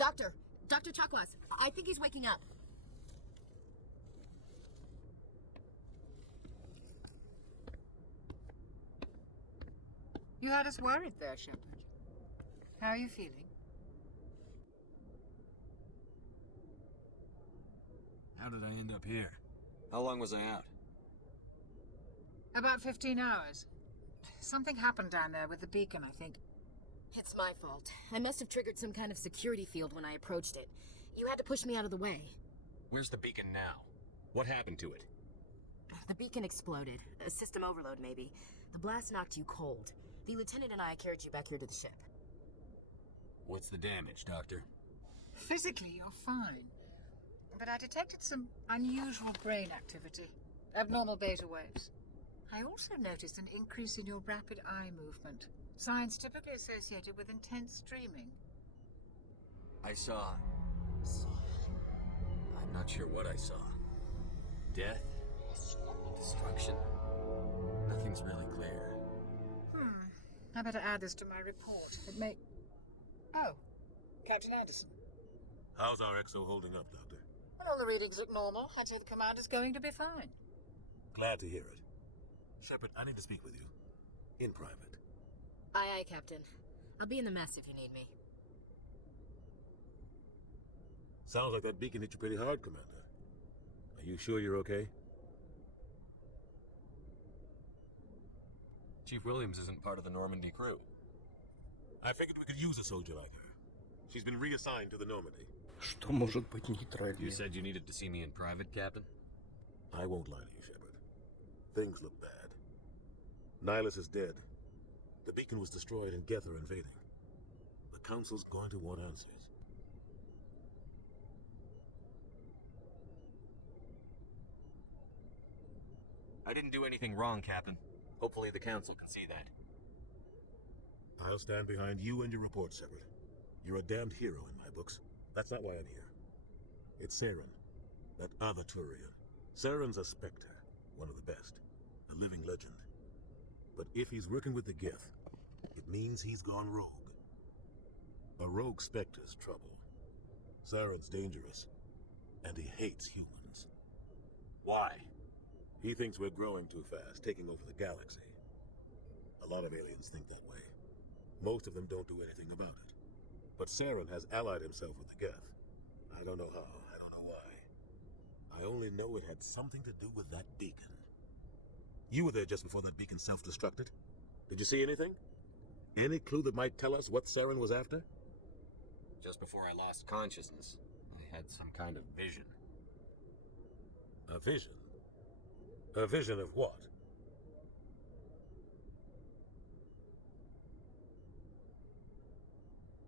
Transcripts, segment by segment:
Doctor! Dr. Chakwas, I think he's waking up. You had us worried there, Shepard. How are you feeling? How did I end up here? How long was I out? About 15 hours. Something happened down there with the beacon, I think. It's my fault. I must have triggered some kind of security field when I approached it. You had to push me out of the way. Where's the beacon now? What happened to it? The beacon exploded. A system overload, maybe. The blast knocked you cold. The lieutenant and I carried you back here to the ship. What's the damage, Doctor? Physically, you're fine. But I detected some unusual brain activity. Abnormal beta waves. I also noticed an increase in your rapid eye movement. Signs typically associated with intense dreaming. I saw... I'm not sure what I saw. Death? Destruction? Nothing's really clear. I better add this to my report. It may... Oh, Captain Anderson. How's our XO holding up, Doctor? When all the readings look normal, I'd say the commander's going to be fine. Glad to hear it. Shepard, I need to speak with you. In private. Aye, aye, Captain. I'll be in the mess if you need me. Sounds like that beacon hit you pretty hard, Commander. Are you sure you're okay? Chief Williams isn't part of the Normandy crew. I figured we could use a soldier like her. She's been reassigned to the Normandy. Что может быть нейтральнее? You said you needed to see me in private, Captain? I won't lie to you, Shepard. Things look bad. Nihilus is dead. The beacon was destroyed and Geth are invading. The Council's going to want answers. I didn't do anything wrong, Captain. Hopefully the Council can see that. I'll stand behind you and your report, Shepard. You're a damned hero in my books. That's not why I'm here. It's Saren, that other Turian. Saren's a Spectre, one of the best, a living legend. But if he's working with the Geth, it means he's gone rogue. A rogue Spectre's trouble. Saren's dangerous, and he hates humans. Why? He thinks we're growing too fast, taking over the galaxy. A lot of aliens think that way. Most of them don't do anything about it. But Saren has allied himself with the Geth. I don't know how, I don't know why. I only know it had something to do with that beacon. You were there just before that beacon self-destructed. Did you see anything? Any clue that might tell us what Saren was after? Just before I lost consciousness, I had some kind of vision. A vision? A vision of what?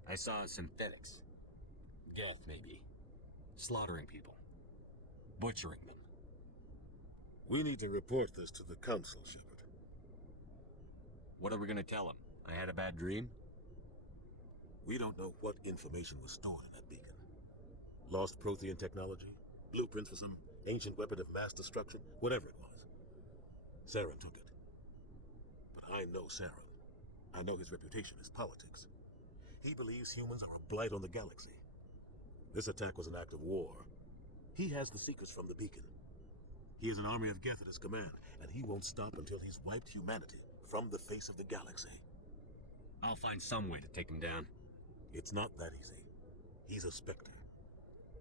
I saw synthetics. Geth, maybe. Slaughtering people. Butchering them. We need to report this to the Council, Shepard. What are we gonna tell them? I had a bad dream? We don't know what information was stored in that beacon. Lost Prothean technology? Blueprints for some ancient weapon of mass destruction? Whatever it was. Saren took it. But I know Saren. I know his reputation is politics. He believes humans are a blight on the galaxy. This attack was an act of war. He has the secrets from the beacon. He has an army of Geth at his command, and he won't stop until he's wiped humanity from the face of the galaxy. I'll find some way to take him down. It's not that easy. He's a Spectre.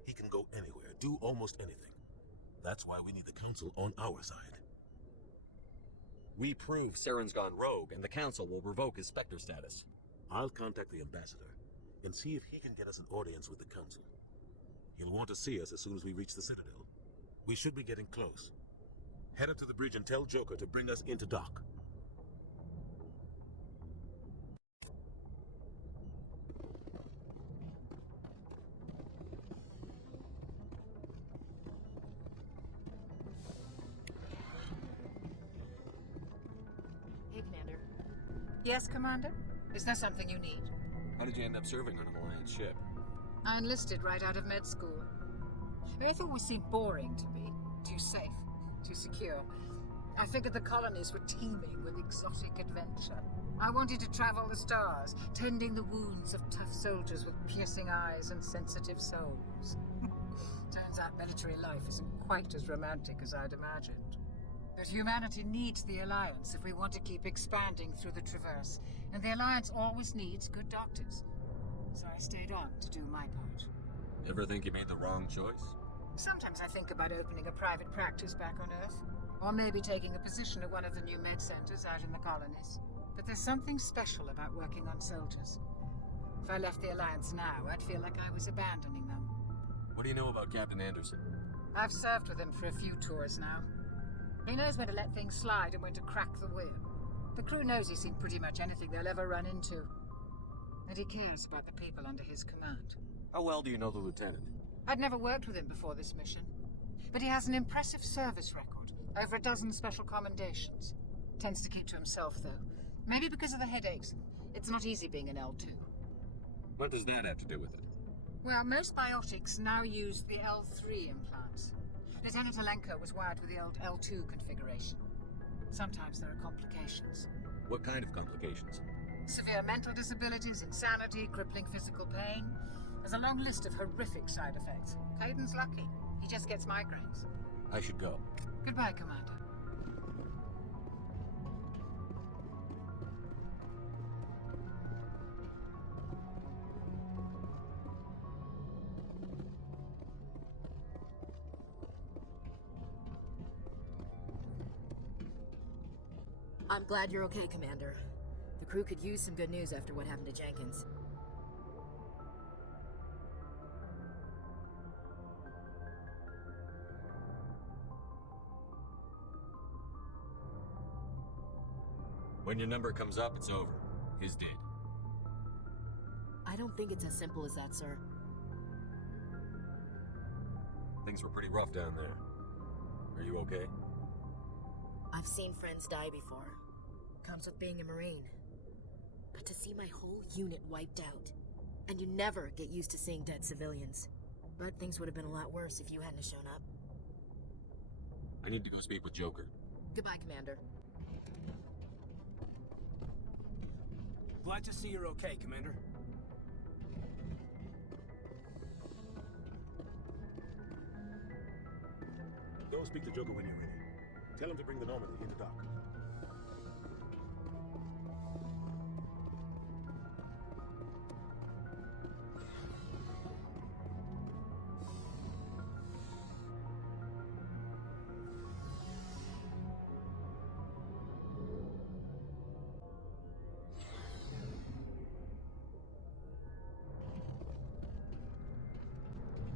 He can go anywhere, do almost anything. That's why we need the Council on our side. We prove Saren's gone rogue, and the Council will revoke his Spectre status. I'll contact the ambassador and see if he can get us an audience with the Council. He'll want to see us as soon as we reach the Citadel. We should be getting close. Head up to the bridge and tell Joker to bring us into dock. Hey, Commander. Yes, Commander? Is there something you need? How did you end up serving on an Alliance ship? I enlisted right out of med school. Everything always seemed boring to me. Too safe, too secure. I figured the colonies were teeming with exotic adventure. I wanted to travel the stars, tending the wounds of tough soldiers with piercing eyes and sensitive souls. Turns out military life isn't quite as romantic as I'd imagined. But humanity needs the Alliance if we want to keep expanding through the Traverse, and the Alliance always needs good doctors. So I stayed on to do my part. Ever think you made the wrong choice? Sometimes I think about opening a private practice back on Earth, or maybe taking a position at one of the new med centers out in the colonies. But there's something special about working on soldiers. If I left the Alliance now, I'd feel like I was abandoning them. What do you know about Captain Anderson? I've served with him for a few tours now. He knows when to let things slide and when to crack the whip. The crew knows he's seen pretty much anything they'll ever run into. And he cares about the people under his command. How well do you know the lieutenant? I'd never worked with him before this mission. But he has an impressive service record, over a dozen special commendations. Tends to keep to himself, though. Maybe because of the headaches. It's not easy being an L2. What does that have to do with it? Well, most biotics now use the L3 implants. Lieutenant Alenko was wired with the old L2 configuration. Sometimes there are complications. What kind of complications? Severe mental disabilities, insanity, crippling physical pain. There's a long list of horrific side effects. Caden's lucky. He just gets migraines. I should go. Goodbye, Commander. I'm glad you're okay, Commander. The crew could use some good news after what happened to Jenkins. When your number comes up, it's over. His dead. I don't think it's as simple as that, sir. Things were pretty rough down there. Are you okay? I've seen friends die before. Comes with being a Marine. But to see my whole unit wiped out, and you never get used to seeing dead civilians. But things would have been a lot worse if you hadn't shown up. I need to go speak with Joker. Goodbye, Commander. Glad to see you're okay, Commander. Go speak to Joker when you're ready. Tell him to bring the Normandy into dock.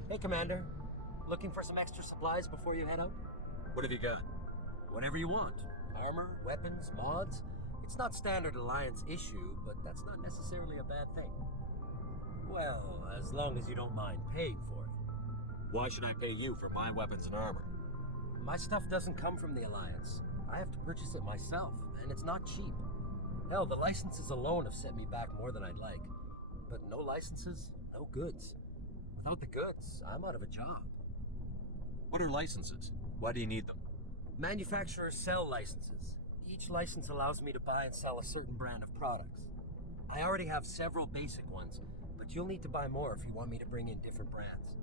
Hey, Commander. Looking for some extra supplies before you head out? What have you got? Whatever you want. Armor, weapons, mods. It's not standard Alliance issue, but that's not necessarily a bad thing. Well, as long as you don't mind paying for it. Why should I pay you for my weapons and armor? My stuff doesn't come from the Alliance. I have to purchase it myself, and it's not cheap. Hell, the licenses alone have set me back more than I'd like. But no licenses, no goods. Without the goods, I'm out of a job. What are licenses? Why do you need them? Manufacturers sell licenses. Each license allows me to buy and sell a certain brand of products. I already have several basic ones, but you'll need to buy more if you want me to bring in different brands.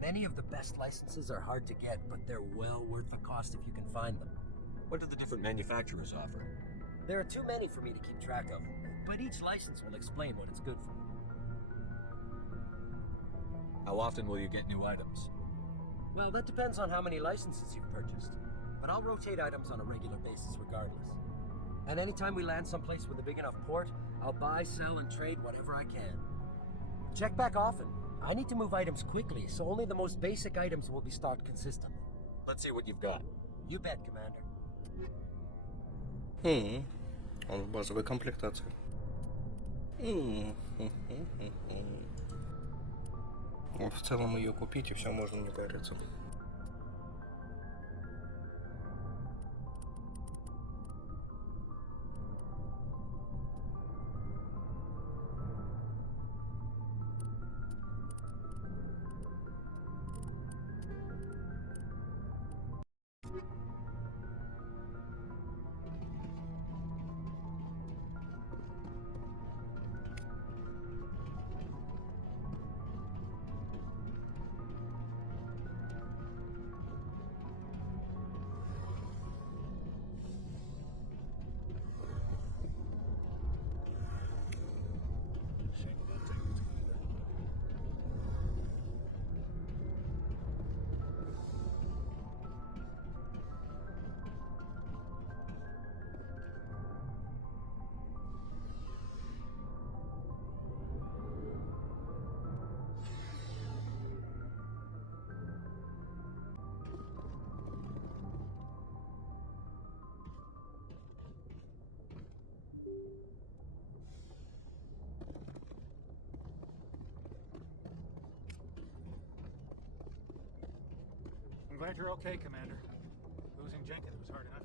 Many of the best licenses are hard to get, but they're well worth the cost if you can find them. What do the different manufacturers offer? There are too many for me to keep track of, but each license will explain what it's good for. How often will you get new items? Well, that depends on how many licenses you've purchased, but I'll rotate items on a regular basis regardless. And anytime we land someplace with a big enough port, I'll buy, sell, and trade whatever I can. Check back often. I need to move items quickly, so only the most basic items will be stocked consistently. Let's see what you've got. You bet, Commander. Он в базовой комплектации. Вот в целом ее купить и все, можно не париться. glad you're okay, Commander. Losing Jenkins was hard enough.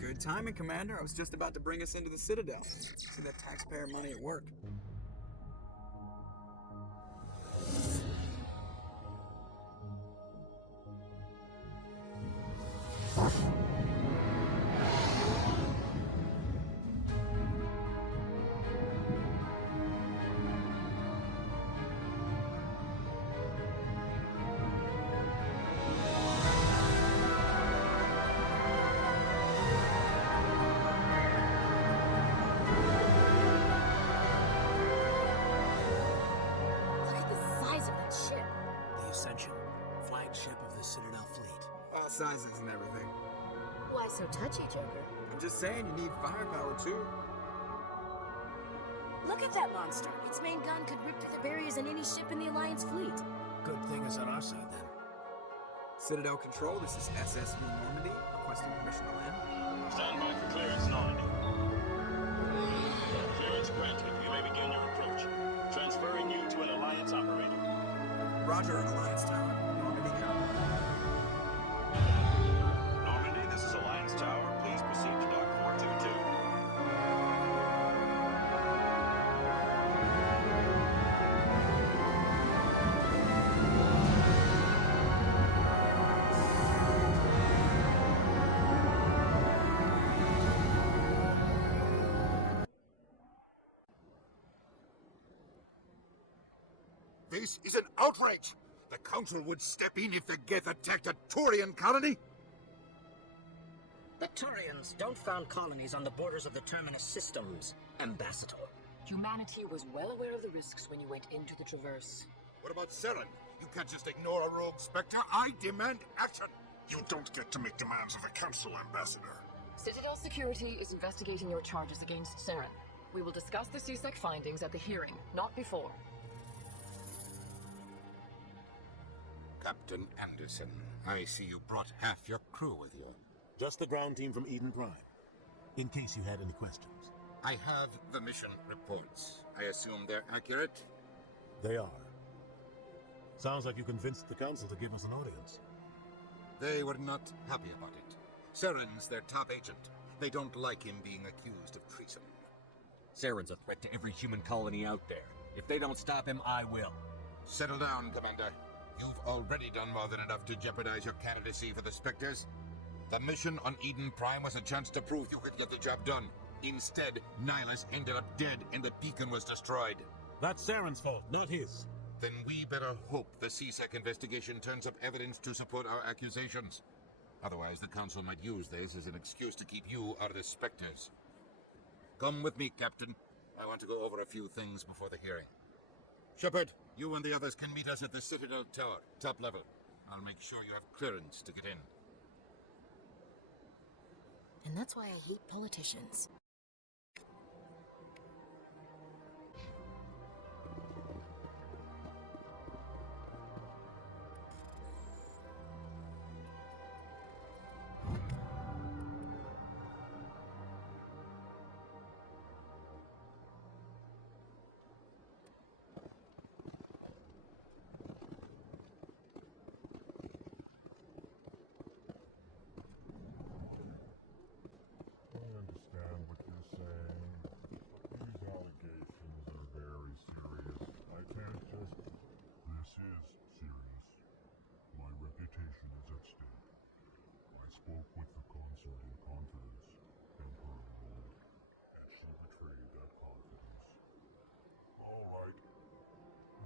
Good timing, Commander. I was just about to bring us into the Citadel. See that taxpayer money at work. Sizes and everything. Why so touchy, Joker? I'm just saying you need firepower too. Look at that monster. Its main gun could rip through the barriers in any ship in the Alliance fleet. Good thing it's on our side then. Citadel Control, this is SSV Normandy, requesting permission to land. Stand by for clearance, Normandy. Clearance granted. You may begin your approach. Transferring you to an Alliance operator. Roger, Alliance Tower. Normandy now. Normandy, this is Alliance Tower. Please proceed to Dock 422. This is an outrage! The Council would step in if the Geth attacked a Turian colony? The Turians don't found colonies on the borders of the Terminus systems, Ambassador. Humanity was well aware of the risks when you went into the Traverse. What about Seren? You can't just ignore a rogue Spectre. I demand action! You don't get to make demands of the Council, Ambassador. Citadel Security is investigating your charges against Seren. We will discuss the CSEC findings at the hearing, not before. Captain Anderson, I see you brought half your crew with you. Just the ground team from Eden Prime, in case you had any questions. I have the mission reports. I assume they're accurate? They are. Sounds like you convinced the Council to give us an audience. They were not happy about it. Seren's their top agent. They don't like him being accused of treason. Seren's a threat to every human colony out there. If they don't stop him, I will. Settle down, Commander. You've already done more than enough to jeopardize your candidacy for the Spectres. The mission on Eden Prime was a chance to prove you could get the job done. Instead, Nihilus ended up dead and the beacon was destroyed. That's Seren's fault, not his. Then we better hope the CSEC investigation turns up evidence to support our accusations. Otherwise, the Council might use this as an excuse to keep you out of the Spectres. Come with me, Captain. I want to go over a few things before the hearing. Shepard, you and the others can meet us at the Citadel Tower, top level. I'll make sure you have clearance to get in. And that's why I hate politicians.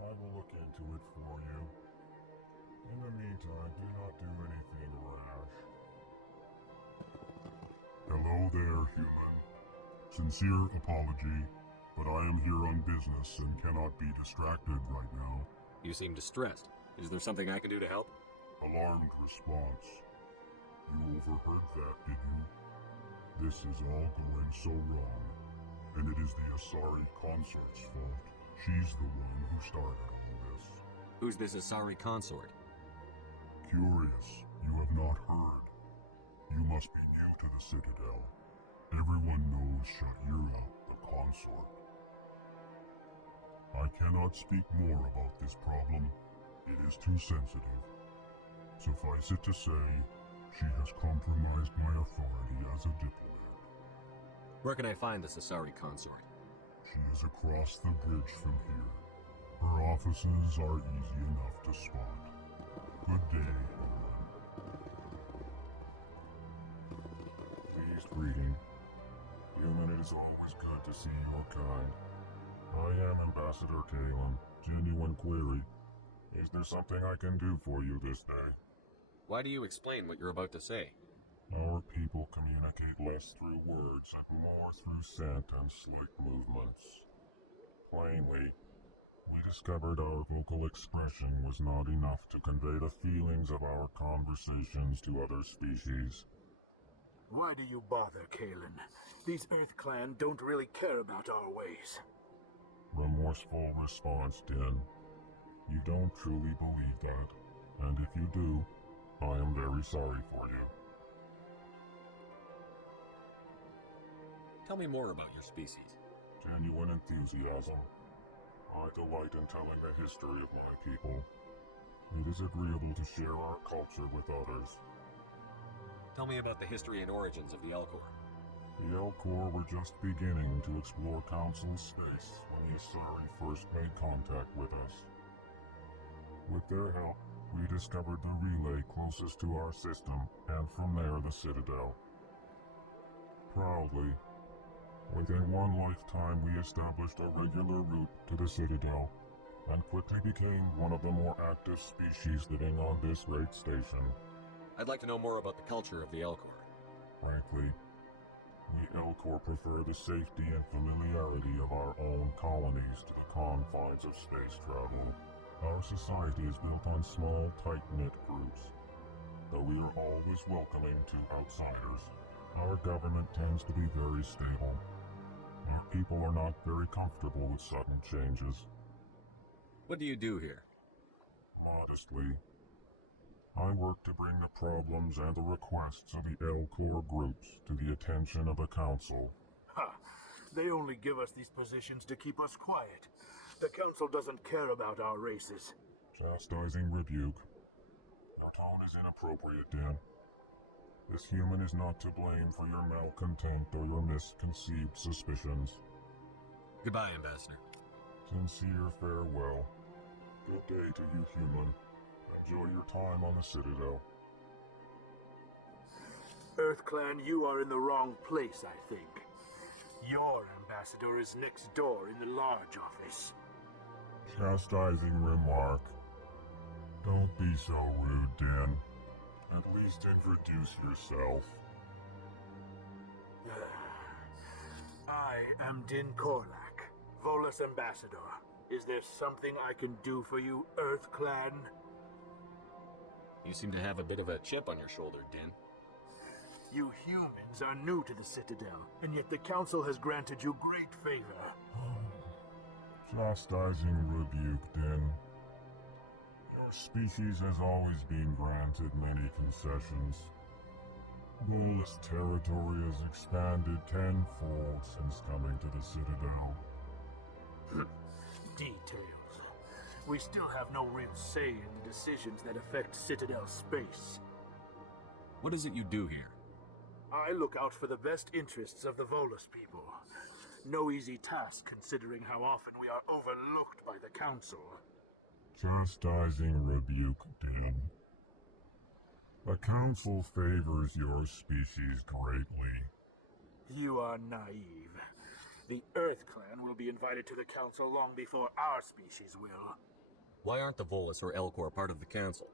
I will look into it for you. In the meantime, do not do anything rash. Hello there, human. Sincere apology, but I am here on business and cannot be distracted right now. You seem distressed. Is there something I can do to help? Alarmed response. You overheard that, did you? This is all going so wrong, and it is the Asari consort's fault. She's the one who started all this. Who's this Asari consort? Curious, you have not heard. You must be new to the Citadel. Everyone knows Sha'ira, the consort. I cannot speak more about this problem. It is too sensitive. Suffice it to say, she has compromised my authority as a diplomat. Where can I find this Asari consort? She is across the bridge from here. Her offices are easy enough to spot. Good day, Pleased greeting. Human, it is always good to see your kind. I am Ambassador Kalen. Genuine query. Is there something I can do for you this day? Why do you explain what you're about to say? Our people communicate less through words and more through scent and slick movements. Plainly, we discovered our vocal expression was not enough to convey the feelings of our conversations to other species. Why do you bother, Kalen? These Earth Clan don't really care about our ways. Remorseful response, Din. You don't truly believe that, and if you do, I am very sorry for you. Tell me more about your species. Genuine enthusiasm. I delight in telling the history of my people. It is agreeable to share our culture with others. Tell me about the history and origins of the Elcor. The Elcor were just beginning to explore Council space when the Asari first made contact with us. With their help, we discovered the relay closest to our system, and from there the Citadel. Proudly, within one lifetime we established a regular route to the Citadel, and quickly became one of the more active species living on this great station. I'd like to know more about the culture of the Elcor. Frankly, we Elcor prefer the safety and familiarity of our own colonies to the confines of space travel. Our society is built on small, tight-knit groups. Though we are always welcoming to outsiders, our government tends to be very stable. Our people are not very comfortable with sudden changes. What do you do here? Modestly, I work to bring the problems and the requests of the Elcor groups to the attention of the Council. Ha! They only give us these positions to keep us quiet. The Council doesn't care about our races. Chastising rebuke. Your tone is inappropriate, Dan. This human is not to blame for your malcontent or your misconceived suspicions. Goodbye, Ambassador. Sincere farewell. Good day to you, human. Enjoy your time on the Citadel. Earth Clan, you are in the wrong place, I think. Your ambassador is next door in the large office. Chastising remark. Don't be so rude, Dan. At least introduce yourself. I am Din Korlak, Volus Ambassador. Is there something I can do for you, Earth Clan? You seem to have a bit of a chip on your shoulder, Din. You humans are new to the Citadel, and yet the Council has granted you great favor. Chastising rebuke, Din. Your species has always been granted many concessions. Volus territory has expanded tenfold since coming to the Citadel. Details. We still have no real say in the decisions that affect Citadel space. What is it you do here? I look out for the best interests of the Volus people. No easy task considering how often we are overlooked by the Council. Chastising rebuke, Dan. The Council favors your species greatly. You are naive. The Earth Clan will be invited to the Council long before our species will. Why aren't the Volus or Elcor part of the Council?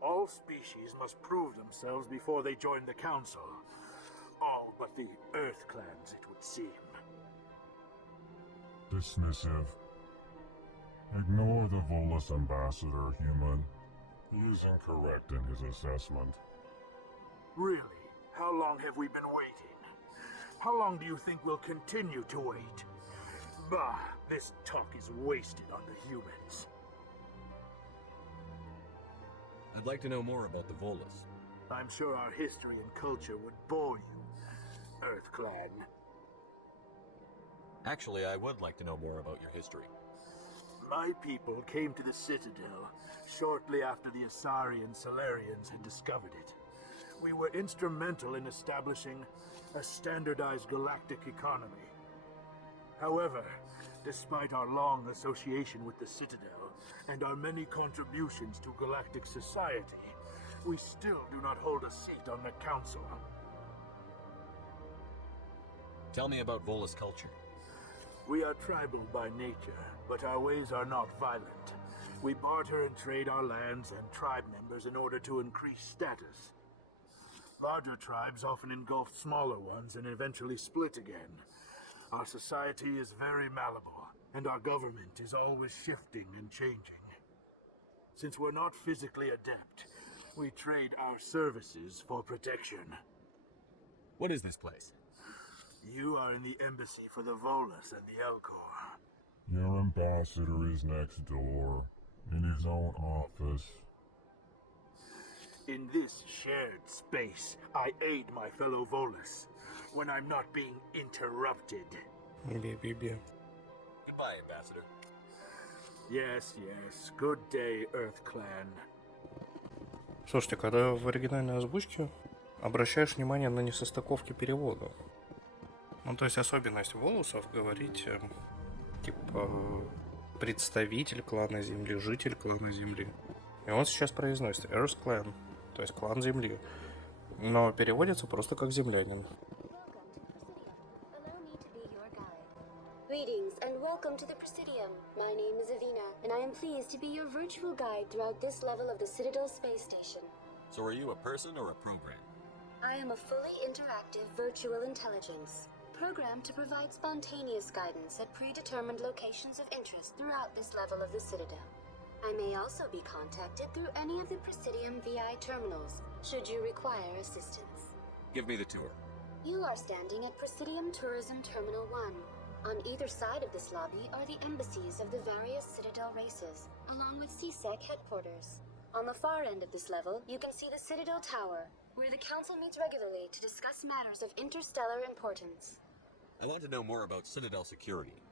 All species must prove themselves before they join the Council. All but the Earth Clans, it would seem. Dismissive. Ignore the Volus Ambassador, human. He is incorrect in his assessment. Really? How long have we been waiting? How long do you think we'll continue to wait? Bah, this talk is wasted on the humans. I'd like to know more about the Volus. I'm sure our history and culture would bore you, Earth Clan. Actually, I would like to know more about your history. My people came to the Citadel shortly after the Asari and Salarians had discovered it. We were instrumental in establishing a standardized galactic economy. However, despite our long association with the Citadel and our many contributions to galactic society, we still do not hold a seat on the Council. Tell me about Volus culture. We are tribal by nature, but our ways are not violent. We barter and trade our lands and tribe members in order to increase status. Larger tribes often engulf smaller ones and eventually split again. Our society is very malleable, and our government is always shifting and changing. Since we're not physically adept, we trade our services for protection. What is this place? You are in the embassy for the Volus and the Elcor. Your ambassador is next door, in his own office. In this shared space, I aid my fellow Volus when I'm not being interrupted. Би-би-би. Goodbye, Ambassador. Yes, yes. Good day, Earth Clan. Слушайте, когда в оригинальной озвучке обращаешь внимание на несостыковки перевода. Ну, то есть особенность волосов говорить, типа, представитель клана Земли, житель клана Земли. И он сейчас произносит Earth Clan, то есть клан Земли. Но переводится просто как землянин. Greetings and welcome to the Presidium. My name is Avina, and I am pleased to be your virtual guide throughout this level of the Citadel Space Station. So are you a person or a program? I am a fully interactive virtual intelligence, programmed to provide spontaneous guidance at predetermined locations of interest throughout this level of the Citadel. I may also be contacted through any of the Presidium VI terminals, should you require assistance. Give me the tour. You are standing at Presidium Tourism Terminal 1. On either side of this lobby are the embassies of the various Citadel races, along with CSEC headquarters. On the far end of this level, you can see the Citadel Tower, where the Council meets regularly to discuss matters of interstellar importance. I want to know more about Citadel security.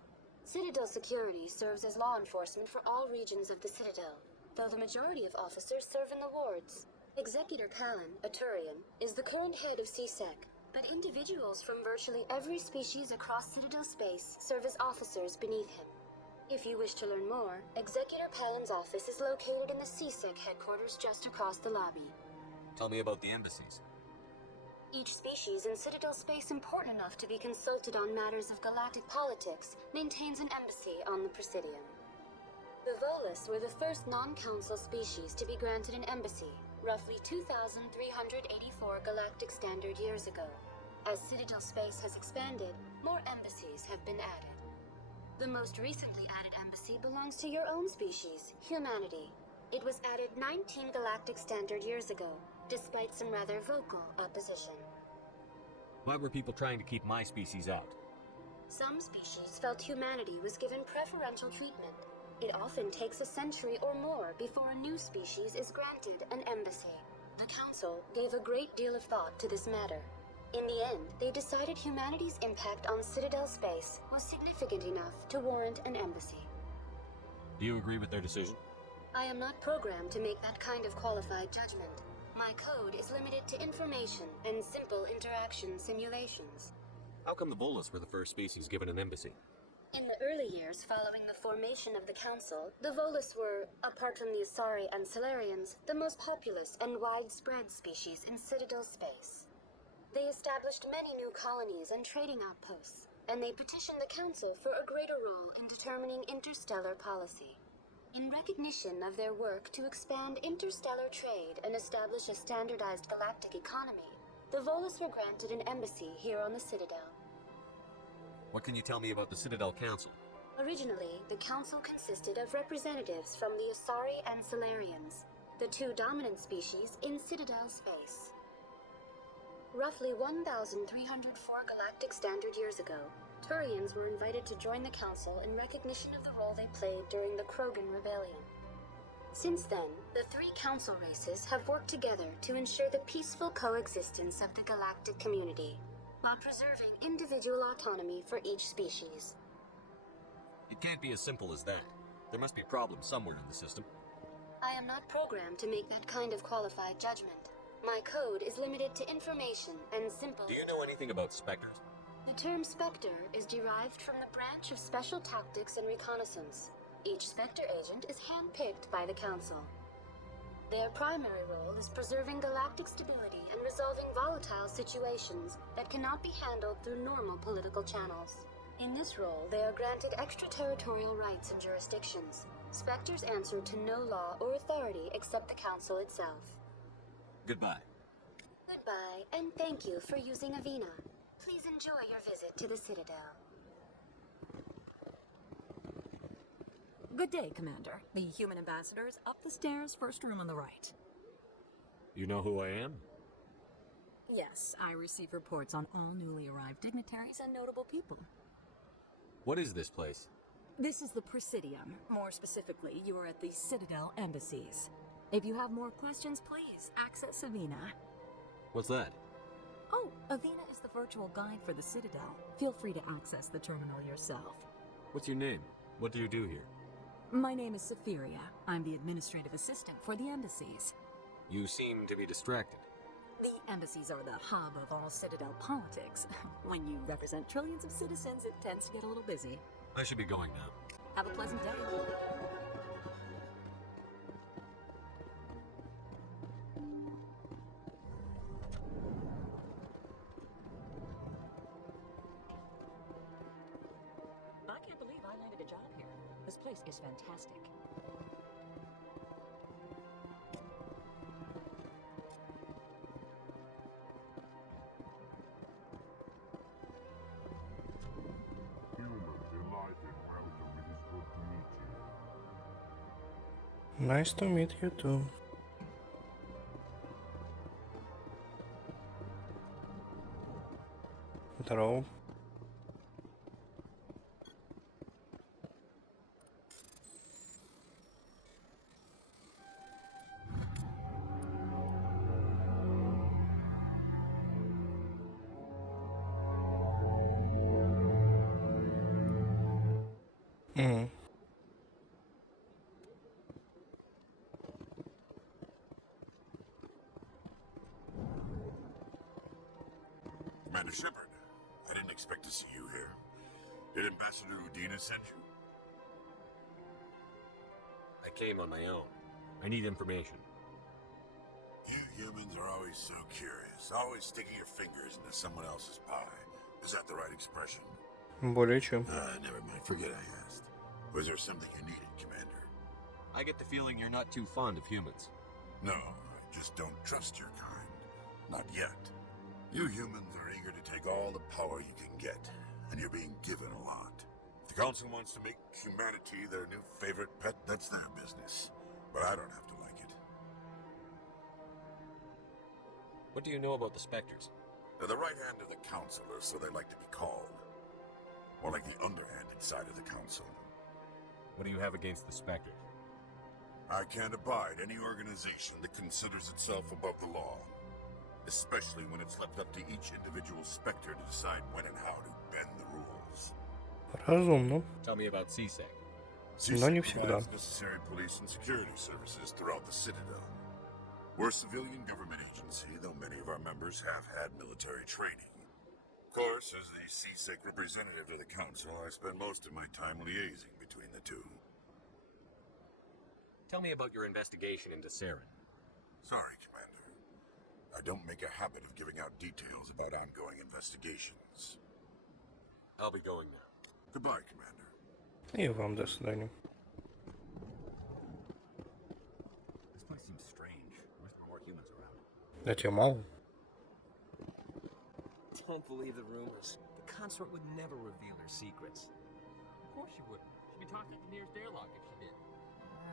Citadel security serves as law enforcement for all regions of the Citadel, though the majority of officers serve in the wards. Executor Callan, a Turian, is the current head of CSEC, but individuals from virtually every species across Citadel space serve as officers beneath him. If you wish to learn more, Executor Pallan's office is located in the CSEC headquarters just across the lobby. Tell me about the embassies. Each species in Citadel space important enough to be consulted on matters of galactic politics maintains an embassy on the Presidium. The Volus were the first non-council species to be granted an embassy, roughly 2,384 galactic standard years ago. As Citadel space has expanded, more embassies have been added. The most recently added embassy belongs to your own species, humanity. It was added 19 galactic standard years ago, despite some rather vocal opposition. Why were people trying to keep my species out? Some species felt humanity was given preferential treatment. It often takes a century or more before a new species is granted an embassy. The Council gave a great deal of thought to this matter. In the end, they decided humanity's impact on Citadel space was significant enough to warrant an embassy. Do you agree with their decision? I am not programmed to make that kind of qualified judgment. My code is limited to information and simple interaction simulations. How come the Volus were the first species given an embassy? In the early years following the formation of the Council, the Volus were, apart from the Asari and Salarians, the most populous and widespread species in Citadel space. They established many new colonies and trading outposts, and they petitioned the Council for a greater role in determining interstellar policy. In recognition of their work to expand interstellar trade and establish a standardized galactic economy, the Volus were granted an embassy here on the Citadel. What can you tell me about the Citadel Council? Originally, the Council consisted of representatives from the Asari and Salarians, the two dominant species in Citadel space. Roughly 1,304 galactic standard years ago, Turians were invited to join the Council in recognition of the role they played during the Krogan Rebellion. Since then, the three Council races have worked together to ensure the peaceful coexistence of the galactic community, while preserving individual autonomy for each species. It can't be as simple as that. There must be problems somewhere in the system. I am not programmed to make that kind of qualified judgment. My code is limited to information and simple... Do you know anything about specters? The term Spectre is derived from the branch of Special Tactics and Reconnaissance. Each Spectre agent is handpicked by the Council. Their primary role is preserving galactic stability and resolving volatile situations that cannot be handled through normal political channels. In this role, they are granted extraterritorial rights and jurisdictions. Spectres answer to no law or authority except the Council itself. Goodbye. Goodbye, and thank you for using Avina. Please enjoy your visit to the Citadel. Good day, Commander. The human ambassador is up the stairs, first room on the right. You know who I am? Yes, I receive reports on all newly arrived dignitaries and notable people. What is this place? This is the Presidium. More specifically, you are at the Citadel embassies. If you have more questions, please access Avina. What's that? Oh, Avina is the virtual guide for the Citadel. Feel free to access the terminal yourself. What's your name? What do you do here? My name is Saphiria. I'm the administrative assistant for the embassies. You seem to be distracted. The embassies are the hub of all Citadel politics. When you represent trillions of citizens, it tends to get a little busy. I should be going now. Have a pleasant day. I can't believe I landed a job here. This place is fantastic. Nice to meet you too. Здорово. Commander Shepard, I didn't expect to see you here. Did Ambassador Udina send you? I came on my own. I need information. You humans are always so curious, always sticking your fingers into someone else's pie. Is that the right expression? Более чем. Never mind, forget I asked. Was there something you needed, Commander? I get the feeling you're not too fond of humans. No, I just don't trust your kind. Not yet. You humans are eager to take all the power you can get, and you're being given a lot. If the Council wants to make humanity their new favorite pet, that's their business. But I don't have to like it. What do you know about the Spectres? They're the right hand of the Council, or so they like to be called. More like the underhanded side of the Council. What do you have against the Spectres? I can't abide any organization that considers itself above the law. Especially when it's left up to each individual Spectre to decide when and how to bend the rules. Разумно. Tell me about CSEC. Но не всегда. Provides necessary police and security services throughout the Citadel. We're a civilian government agency, though many of our members have had military training. Of course, as the CSEC representative to the Council, I spend most of my time liaising between the two. Tell me about your investigation into Saren. Sorry, Commander. I don't make a habit of giving out details about ongoing investigations. I'll be going now. Goodbye, Commander. И вам до свидания. This place seems strange. I wish there were more humans around. Да тебе мало. Don't believe the rumors. The consort would never reveal her secrets. Of course she wouldn't. She'd be talking to the nearest airlock if she did.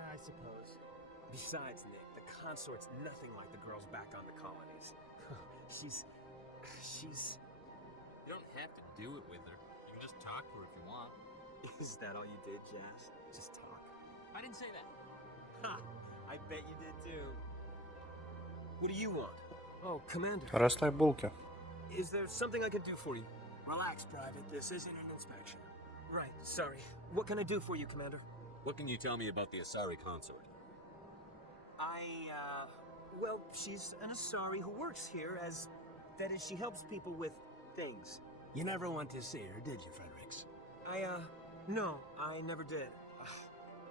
I suppose. Besides, Nick, the consort's nothing like the girls back on the colonies. She's... You don't have to do it with her. You can just talk to her if you want. Is that all you did, Jazz? Just talk? I didn't say that. Ha! I bet you did too. What do you want? Oh, Commander. Расставь булки. Is there something I can do for you? Relax, Private. This isn't an inspection. Right, sorry. What can I do for you, Commander? What can you tell me about the Asari consort? Well, she's an Asari who works here as... That is, she helps people with things. You never went to see her, did you, Fredericks? No, I never did.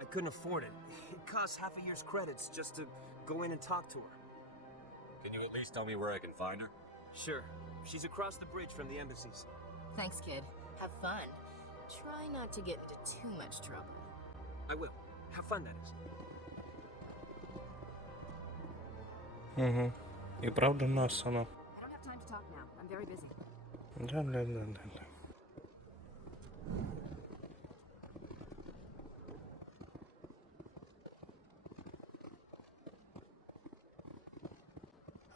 I couldn't afford it. It costs half a year's credits just to go in and talk to her. Can you at least tell me where I can find her? Sure. She's across the bridge from the embassies. Thanks, kid. Have fun. Try not to get into too much trouble. I will. Have fun, that is. Угу. И правда нас она. I don't have time to talk now. I'm very busy. Да.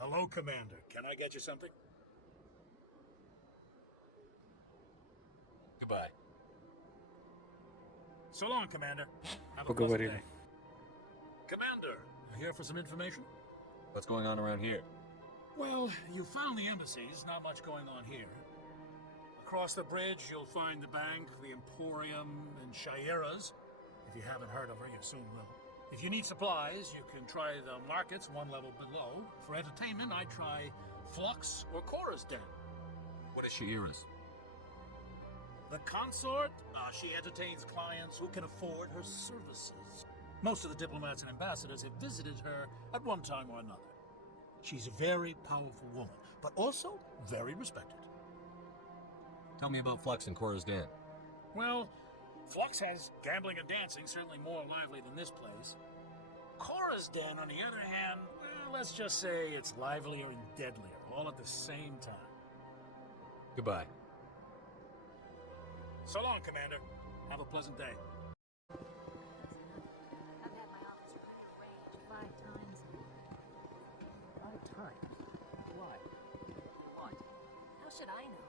Hello, Commander. Can I get you something? Goodbye. So long, Commander. Have a pleasant Поговорили. day. Commander, here for some information? What's going on around here? Well, you found the embassies, not much going on here. Across the bridge, you'll find the bank, the Emporium, and Shaira's. If you haven't heard of her, you soon will. If you need supplies, you can try the markets one level below. For entertainment, I'd try Flux or Cora's Den. What is Shaira's? The consort, she entertains clients who can afford her services. Most of the diplomats and ambassadors have visited her at one time or another. She's a very powerful woman, but also very respected. Tell me about Flux and Cora's Den. Well, Flux has gambling and dancing, certainly more lively than this place. Cora's Den, on the other hand, let's just say it's livelier and deadlier, all at the same time. Goodbye. So long, Commander. Have a pleasant day. I've had my office raided 5 times. Out of time. Why? What? How should I know?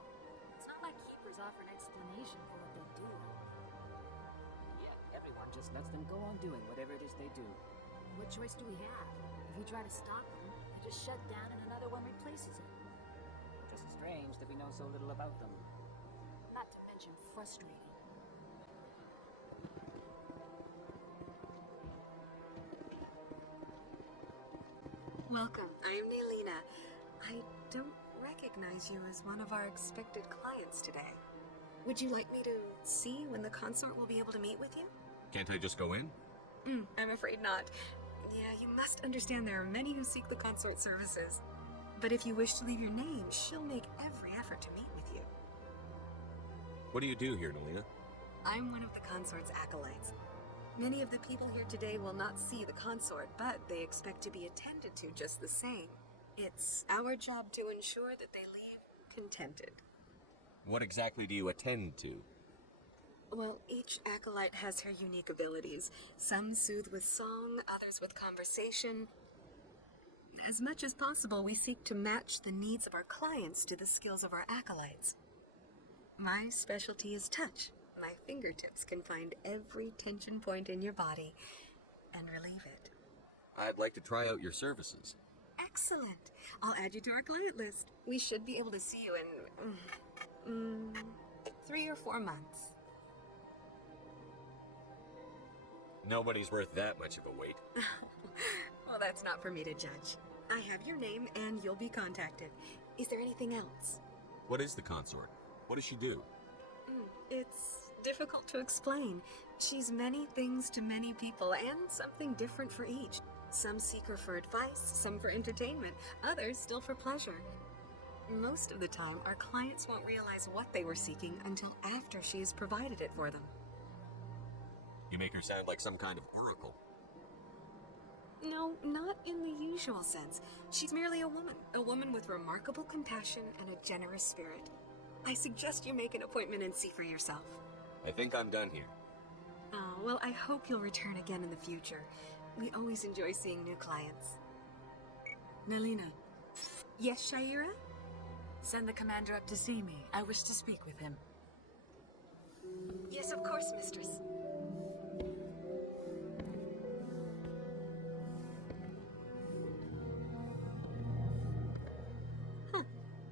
It's not like keepers offer an explanation for what they do. Yeah, everyone just lets them go on doing whatever it is they do. What choice do we have? If we try to stop them, they just shut down and another one replaces it. Just strange that we know so little about them. Not to mention frustrating. Welcome, I'm Nelina. I don't recognize you as one of our expected clients today. Would you like me to see when the consort will be able to meet with you? Can't I just go in? I'm afraid not. Yeah, you must understand there are many who seek the consort services. But if you wish to leave your name, she'll make every effort to meet with you. What do you do here, Nelina? I'm one of the consort's acolytes. Many of the people here today will not see the consort, but they expect to be attended to just the same. It's our job to ensure that they leave contented. What exactly do you attend to? Well, each acolyte has her unique abilities. Some soothe with song, others with conversation. As much as possible, we seek to match the needs of our clients to the skills of our acolytes. My specialty is touch. My fingertips can find every tension point in your body and relieve it. I'd like to try out your services. Excellent. I'll add you to our client list. We should be able to see you in 3 or 4 months. Nobody's worth that much of a wait. Well, that's not for me to judge. I have your name and you'll be contacted. Is there anything else? What is the consort? What does she do? It's difficult to explain. She's many things to many people and something different for each. Some seek her for advice, some for entertainment, others still for pleasure. Most of the time, our clients won't realize what they were seeking until after she has provided it for them. You make her sound like some kind of oracle. No, not in the usual sense. She's merely a woman with remarkable compassion and a generous spirit. I suggest you make an appointment and see for yourself. I think I'm done here. Oh, well, I hope you'll return again in the future. We always enjoy seeing new clients. Nelina. Yes, Shaira? Send the commander up to see me. I wish to speak with him. Yes, of course, mistress.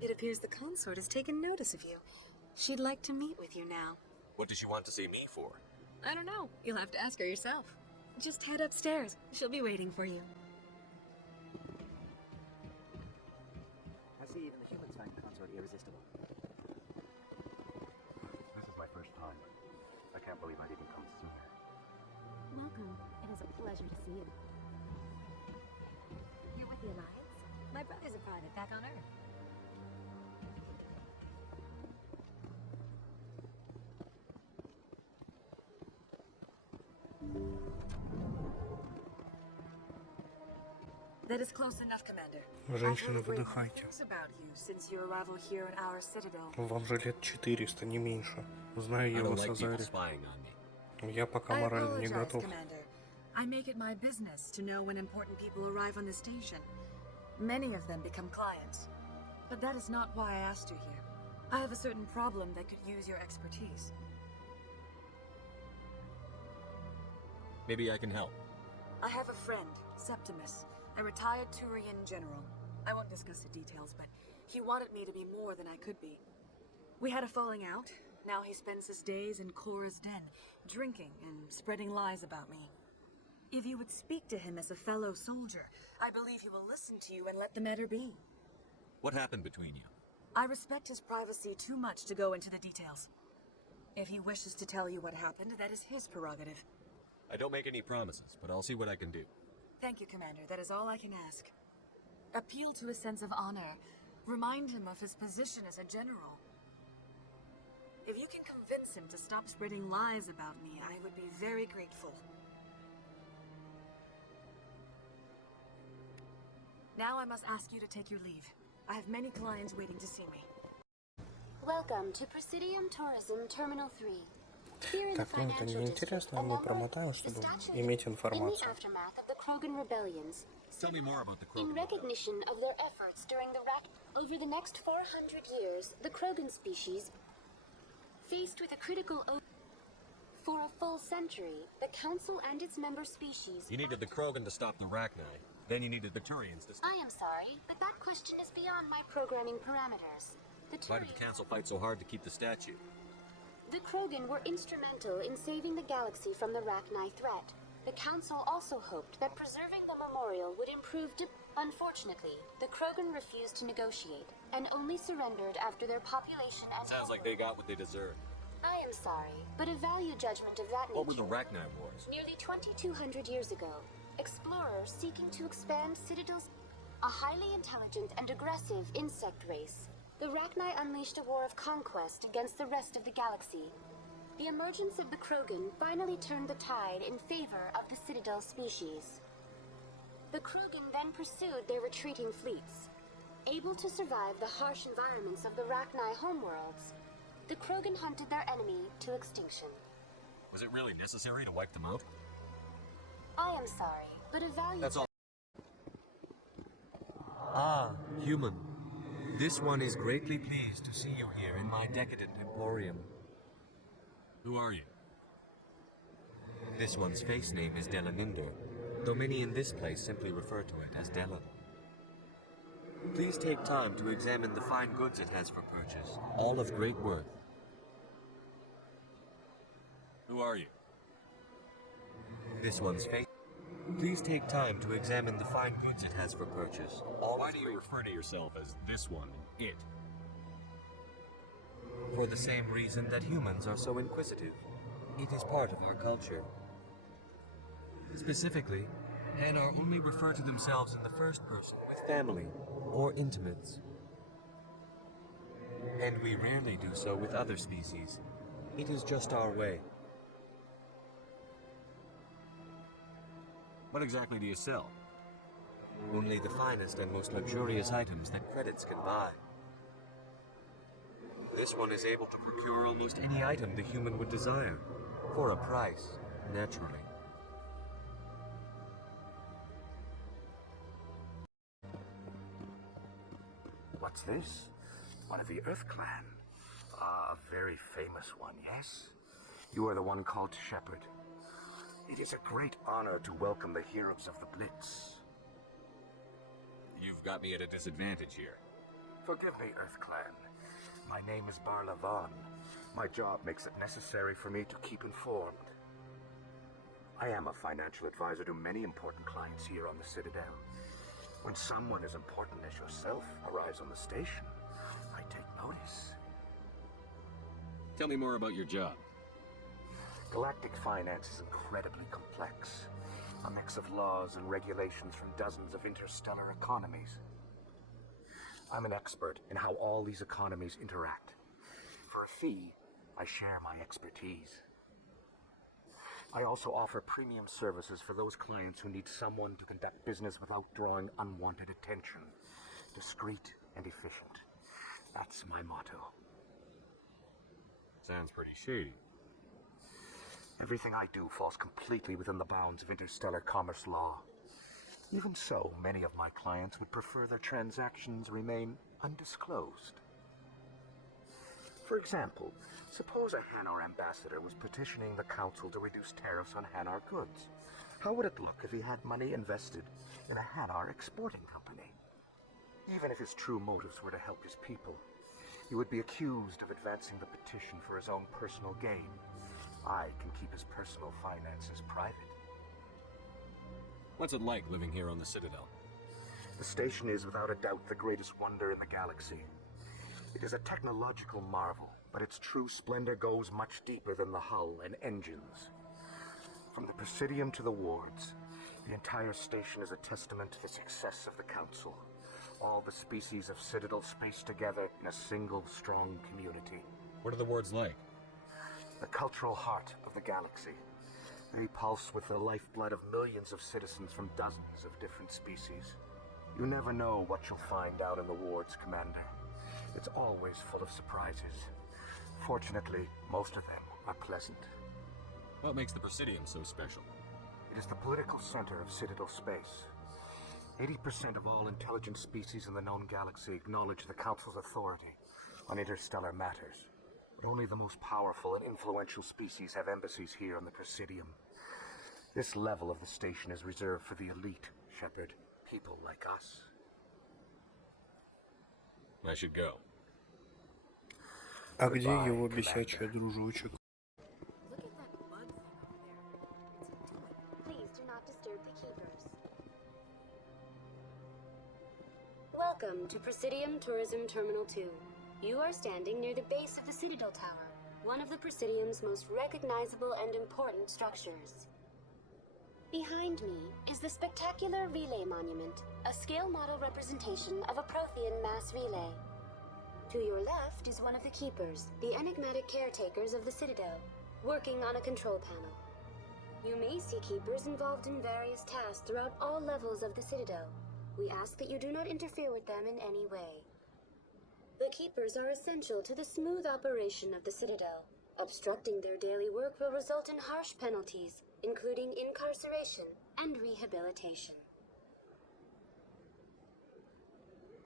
It appears the consort has taken notice of you. She'd like to meet with you now. What does she want to see me for? I don't know. You'll have to ask her yourself. Just head upstairs. She'll be waiting for you. I see even the humans find the consort irresistible. This is my first time. I can't believe I didn't come sooner. Welcome. It is a pleasure to see you. You're with the Alliance? My brother's a private back on Earth. That is close enough, Commander. Женщины, выдыхайте. About you since your arrival here in our citadel. Вам же лет 400, не меньше. Знаю я вас, Азари. Я пока морально не готов. Commander. I make it my business to know when important people arrive on the station. Many of them become clients. But that is not why I asked you here. I have a certain problem that could use your expertise. Maybe I can help. I have a friend, Septimus, a retired Turian general. I won't discuss the details, but he wanted me to be more than I could be. We had a falling out. Now he spends his days in Cora's den, drinking and spreading lies about me. If you would speak to him as a fellow soldier, I believe he will listen to you and let the matter be. What happened between you? I respect his privacy too much to go into the details. If he wishes to tell you what happened, that is his prerogative. I don't make any promises, but I'll see what I can do. Thank you, Commander. That is all I can ask. Appeal to his sense of honor. Remind him of his position as a general. If you can convince him to stop spreading lies about me, I would be very grateful. Now I must ask you to take your leave. I have many clients waiting to see me. Welcome to Presidium Tourism Terminal 3. Так, ну это не интересно, мы промотаем, чтобы иметь информацию. Tell me more about the In Krogan. recognition of their efforts during the over the next 400 years, the Krogan species, faced with a critical for a full century, the Council and its member species. You needed the Krogan to stop the Rachni. Then you needed the Turians to stop. I am sorry, but that question is beyond my programming parameters. Why did the Council fight so hard to keep the statue? The Krogan were instrumental in saving the galaxy from the Rachni threat. The Council also hoped that preserving the memorial would improve. Unfortunately, the Krogan refused to negotiate and only surrendered after their population and. Sounds like they got what they deserved. I am sorry, but a value judgment of that nature. What were the Rachni Wars? Nearly 2,200 years ago, explorers seeking to expand Citadel's, a highly intelligent and aggressive insect race. The Rachni unleashed a war of conquest against the rest of the galaxy. The emergence of the Krogan finally turned the tide in favor of the Citadel species. The Krogan then pursued their retreating fleets. Able to survive the harsh environments of the Rachni homeworlds, the Krogan hunted their enemy to extinction. Was it really necessary to wipe them out? I am sorry, but a value. That's all. Ah, human. This one is greatly pleased to see you here in my decadent emporium. Who are you? This one's face name is Delaninder, though many in this place simply refer to it as Delan. Please take time to examine the fine goods it has for purchase, all of great worth. Who are you? This one's face. Please take time to examine the fine goods it has for purchase. Why do you refer to yourself as this one and it? For the same reason that humans are so inquisitive. It is part of our culture. Specifically, Hanar only refer to themselves in the first person with family or intimates. And we rarely do so with other species. It is just our way. What exactly do you sell? Only the finest and most luxurious items that credits can buy. This one is able to procure almost any item the human would desire, for a price, naturally. What's this? One of the Earth Clan. Ah, a very famous one, yes? You are the one called Shepard. It is a great honor to welcome the heroes of the Blitz. You've got me at a disadvantage here. Forgive me, Earth Clan. My name is Barla Vaughn. My job makes it necessary for me to keep informed. I am a financial advisor to many important clients here on the Citadel. When someone as important as yourself arrives on the station, I take notice. Tell me more about your job. Galactic finance is incredibly complex. A mix of laws and regulations from dozens of interstellar economies. I'm an expert in how all these economies interact. For a fee, I share my expertise. I also offer premium services for those clients who need someone to conduct business without drawing unwanted attention. Discreet and efficient. That's my motto. Sounds pretty shady. Everything I do falls completely within the bounds of interstellar commerce law. Even so, many of my clients would prefer their transactions remain undisclosed. For example, suppose a Hanar ambassador was petitioning the council to reduce tariffs on Hanar goods. How would it look if he had money invested in a Hanar exporting company? Even if his true motives were to help his people, he would be accused of advancing the petition for his own personal gain. I can keep his personal finances private. What's it like living here on the Citadel? The station is without a doubt the greatest wonder in the galaxy. It is a technological marvel, but its true splendor goes much deeper than the hull and engines. From the Presidium to the wards, the entire station is a testament to the success of the Council. All the species of Citadel spaced together in a single strong community. What are the wards like? The cultural heart of the galaxy. They pulse with the lifeblood of millions of citizens from dozens of different species. You never know what you'll find out in the wards, Commander. It's always full of surprises. Fortunately, most of them are pleasant. What makes the Presidium so special? It is the political center of Citadel space. 80% of all intelligent species in the known galaxy acknowledge the Council's authority on interstellar matters. But only the most powerful and influential species have embassies here on the Presidium. This level of the station is reserved for the elite, Shepard. People like us. I should go. А где его бесячий дружочек? Please do not disturb the keepers. Welcome to Presidium Tourism Terminal 2. You are standing near the base of the Citadel Tower, one of the Presidium's most recognizable and important structures. Behind me is the spectacular Relay Monument, a scale model representation of a Prothean mass relay. To your left is one of the Keepers, the enigmatic caretakers of the Citadel, working on a control panel. You may see Keepers involved in various tasks throughout all levels of the Citadel. We ask that you do not interfere with them in any way. The Keepers are essential to the smooth operation of the Citadel. Obstructing their daily work will result in harsh penalties, including incarceration and rehabilitation.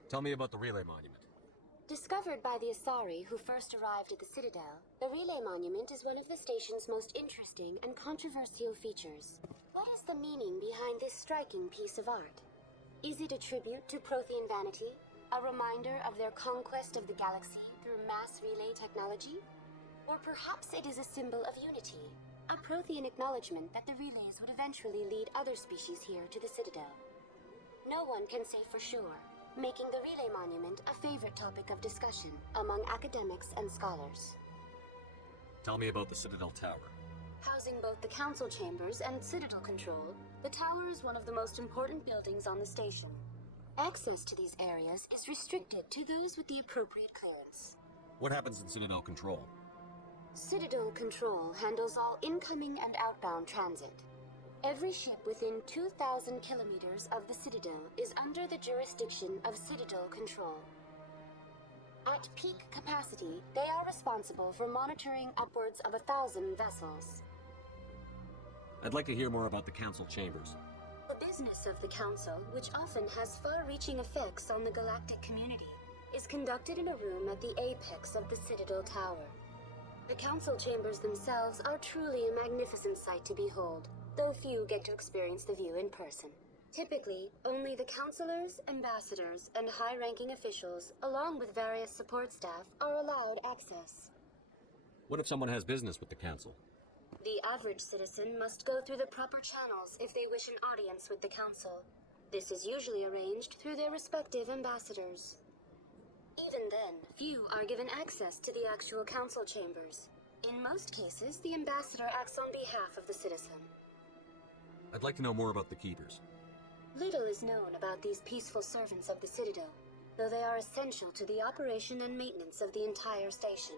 Tell me about the Relay Monument. Discovered by the Asari who first arrived at the Citadel, the Relay Monument is one of the station's most interesting and controversial features. What is the meaning behind this striking piece of art? Is it a tribute to Prothean vanity? A reminder of their conquest of the galaxy through mass relay technology? Or perhaps it is a symbol of unity, a Prothean acknowledgement that the relays would eventually lead other species here to the Citadel. No one can say for sure, making the Relay Monument a favorite topic of discussion among academics and scholars. Tell me about the Citadel Tower. Housing both the Council Chambers and Citadel Control, the tower is one of the most important buildings on the station. Access to these areas is restricted to those with the appropriate clearance. What happens in Citadel Control? Citadel Control handles all incoming and outbound transit. Every ship within 2,000 kilometers of the Citadel is under the jurisdiction of Citadel Control. At peak capacity, they are responsible for monitoring upwards of 1,000 vessels. I'd like to hear more about the Council Chambers. The business of the Council, which often has far-reaching effects on the galactic community, is conducted in a room at the apex of the Citadel Tower. The Council Chambers themselves are truly a magnificent sight to behold, though few get to experience the view in person. Typically, only the councilors, ambassadors, and high-ranking officials, along with various support staff, are allowed access. What if someone has business with the Council? The average citizen must go through the proper channels if they wish an audience with the council. This is usually arranged through their respective ambassadors. Even then, few are given access to the actual council chambers. In most cases, the ambassador acts on behalf of the citizen. I'd like to know more about the Keepers. Little is known about these peaceful servants of the Citadel, though they are essential to the operation and maintenance of the entire station.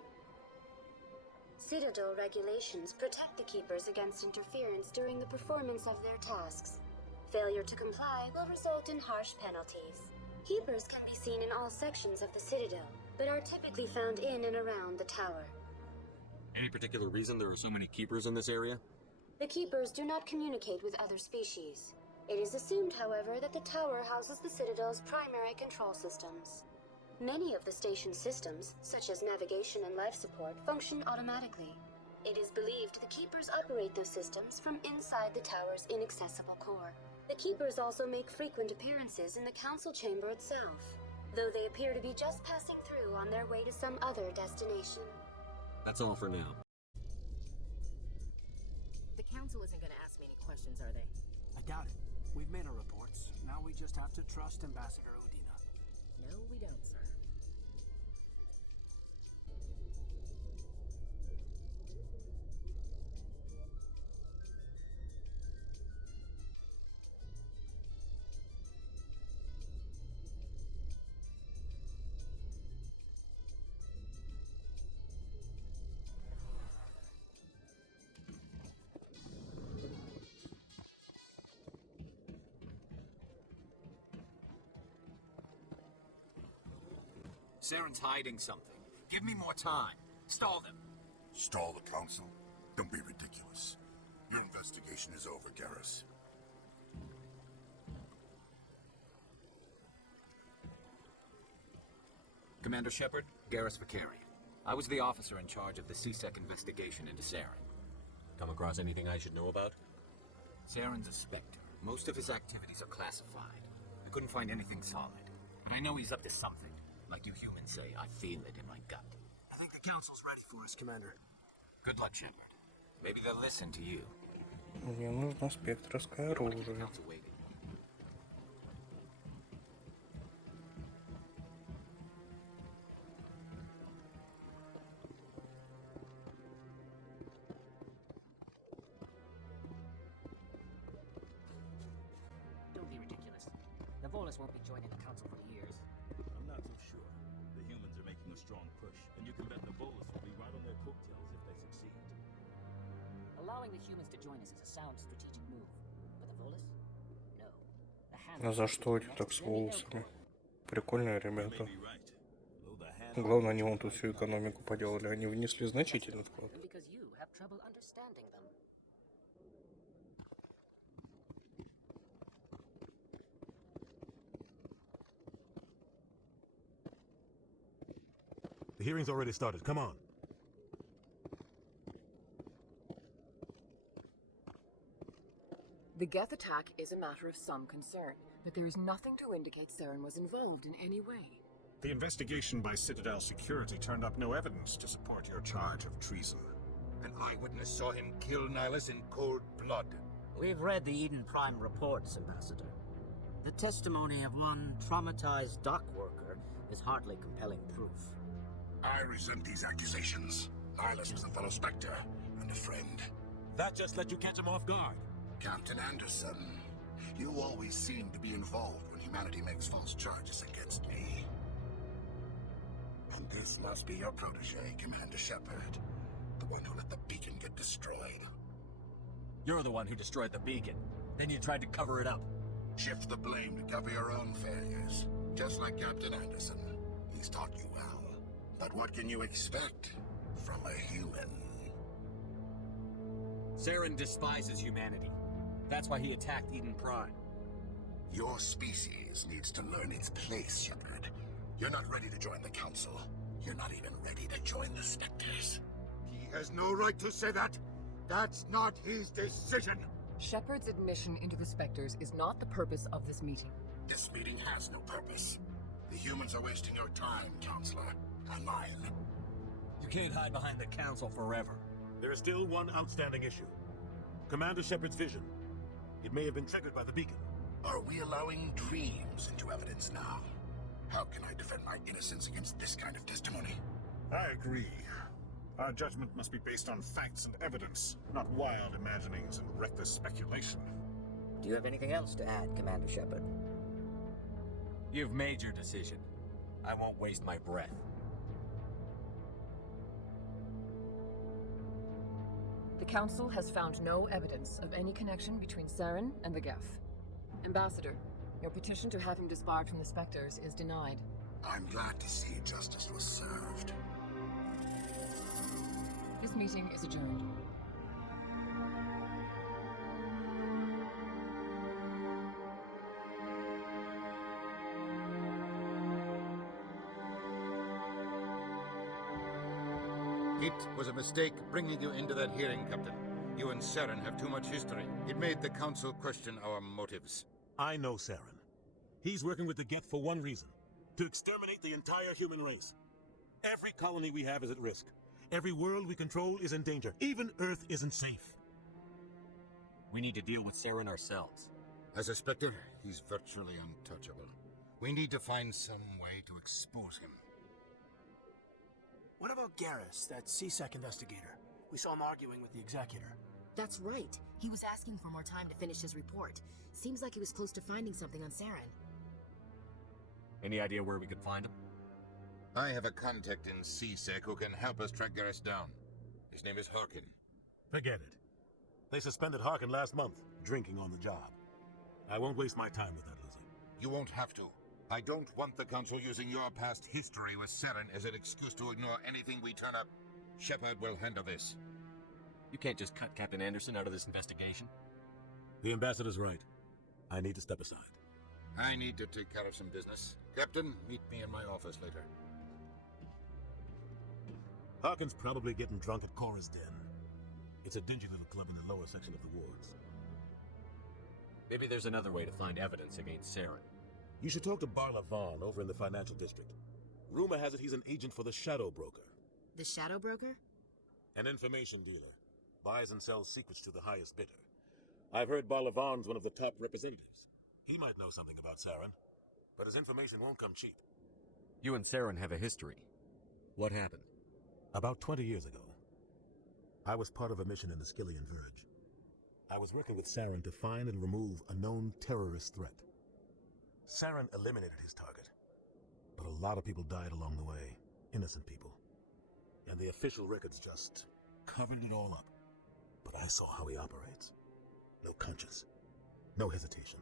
Citadel regulations protect the Keepers against interference during the performance of their tasks. Failure to comply will result in harsh penalties. Keepers can be seen in all sections of the Citadel, but are typically found in and around the tower. Any particular reason there are so many Keepers in this area? The Keepers do not communicate with other species. It is assumed, however, that the tower houses the Citadel's primary control systems. Many of the station's systems, such as navigation and life support, function automatically. It is believed the Keepers operate those systems from inside the tower's inaccessible core. The Keepers also make frequent appearances in the council chamber itself, though they appear to be just passing through on their way to some other destination. That's all for now. The council isn't going to ask me any questions, are they? I doubt it. We've made our reports. Now we just have to trust Ambassador Udina. No, we don't, sir. Saren's hiding something. Give me more time. Stall them. Stall the council? Don't be ridiculous. Your investigation is over, Garrus. Commander Shepard, Garrus Vicarian. I was the officer in charge of the CSEC investigation into Saren. Come across anything I should know about? Saren's a Spectre. Most of his activities are classified. I couldn't find anything solid. But I know he's up to something. Like you humans say, I feel it in my gut. I think the council's ready for us, Commander. Good luck, Shepard. Maybe they'll listen to you. Мне нужно спектровское оружие. Don't be ridiculous. The Volus won't be joining the council for years. I'm not too sure. The humans are making a strong push, and you can bet the Volus will be right on their coattails if they succeed. Allowing the humans to join us is a sound strategic move. But the Volus? No. А за что они так с волосами? Прикольные ребята. Главное, они вон тут всю экономику поделали. Они внесли значительный вклад. Because you have trouble understanding them. The hearing's already started. Come on. The Geth attack is a matter of some concern, but there is nothing to indicate Saren was involved in any way. The investigation by Citadel Security turned up no evidence to support your charge of treason. An eyewitness saw him kill Nihilus in cold blood. We've read the Eden Prime reports, Ambassador. The testimony of one traumatized dock worker is hardly compelling proof. I resent these accusations. Nihilus was a fellow Spectre and a friend. That just let you catch him off guard. Captain Anderson, you always seem to be involved when humanity makes false charges against me. And this must be your protege, Commander Shepard. The one who let the beacon get destroyed. You're the one who destroyed the beacon. Then you tried to cover it up. Shift the blame to cover your own failures. Just like Captain Anderson. He's taught you well. But what can you expect from a human? Saren despises humanity. That's why he attacked Eden Prime. Your species needs to learn its place, Shepard. You're not ready to join the Council. You're not even ready to join the Spectres. He has no right to say that. That's not his decision. Shepard's admission into the Spectres is not the purpose of this meeting. This meeting has no purpose. The humans are wasting your time, Counselor. And mine. You can't hide behind the Council forever. There is still one outstanding issue. Commander Shepard's vision. It may have been triggered by the beacon. Are we allowing dreams into evidence now? How can I defend my innocence against this kind of testimony? I agree. Our judgment must be based on facts and evidence, not wild imaginings and reckless speculation. Do you have anything else to add, Commander Shepard? You've made your decision. I won't waste my breath. The Council has found no evidence of any connection between Saren and the Geth. Ambassador, your petition to have him disbarred from the Spectres is denied. I'm glad to see justice was served. This meeting is adjourned. It was a mistake bringing you into that hearing, Captain. You and Saren have too much history. It made the Council question our motives. I know Saren. He's working with the Geth for one reason. To exterminate the entire human race. Every colony we have is at risk. Every world we control is in danger. Even Earth isn't safe. We need to deal with Saren ourselves. As a Spectre, he's virtually untouchable. We need to find some way to expose him. What about Garrus, that CSEC investigator? We saw him arguing with the executor. That's right. He was asking for more time to finish his report. Seems like he was close to finding something on Saren. Any idea where we could find him? I have a contact in CSEC who can help us track Garrus down. His name is Harkin. Forget it. They suspended Harkin last month, drinking on the job. I won't waste my time with that, Lizzie. You won't have to. I don't want the Council using your past history with Saren as an excuse to ignore anything we turn up. Shepard will handle this. You can't just cut Captain Anderson out of this investigation. The Ambassador's right. I need to step aside. I need to take care of some business. Captain, meet me in my office later. Harkin's probably getting drunk at Cora's Den. It's a dingy little club in the lower section of the wards. Maybe there's another way to find evidence against Saren. You should talk to Barla Vaughn over in the financial district. Rumor has it he's an agent for the Shadow Broker. The Shadow Broker? An information dealer. Buys and sells secrets to the highest bidder. I've heard Barla Vaughn's one of the top representatives. He might know something about Saren, but his information won't come cheap. You and Saren have a history. What happened? About 20 years ago, I was part of a mission in the Skillian Verge. I was working with Saren to find and remove a known terrorist threat. Saren eliminated his target, but a lot of people died along the way, innocent people. And the official records just covered it all up. But I saw how he operates. No conscience, no hesitation.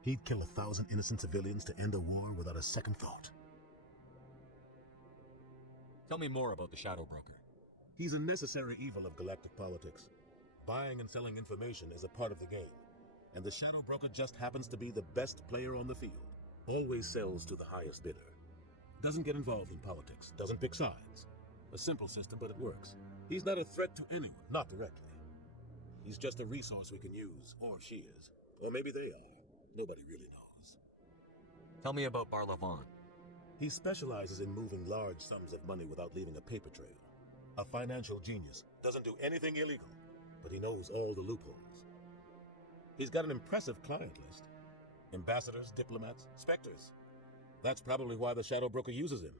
He'd kill 1,000 innocent civilians to end a war without a second thought. Tell me more about the Shadow Broker. He's a necessary evil of galactic politics. Buying and selling information is a part of the game, and the Shadow Broker just happens to be the best player on the field. Always sells to the highest bidder. Doesn't get involved in politics, doesn't pick sides. A simple system, but it works. He's not a threat to anyone, not directly. He's just a resource we can use, or she is. Or maybe they are. Nobody really knows. Tell me about Barla Vaughn. He specializes in moving large sums of money without leaving a paper trail. A financial genius. Doesn't do anything illegal, but he knows all the loopholes. He's got an impressive client list. Ambassadors, diplomats, specters. That's probably why the Shadow Broker uses him.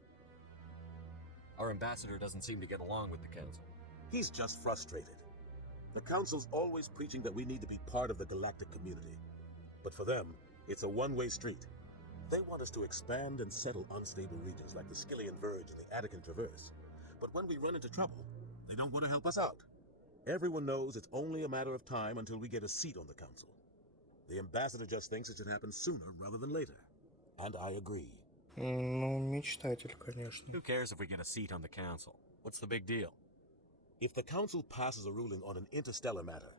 Our ambassador doesn't seem to get along with the Council. He's just frustrated. The Council's always preaching that we need to be part of the galactic community. But for them, it's a one-way street. They want us to expand and settle unstable regions like the Skillian Verge and the Attican Traverse. But when we run into trouble, they don't want to help us out. Everyone knows it's only a matter of time until we get a seat on the Council. The Ambassador just thinks it should happen sooner rather than later. And I agree. Ну, мечтатель, конечно. Who cares if we get a seat on the Council? What's the big deal? If the Council passes a ruling on an interstellar matter,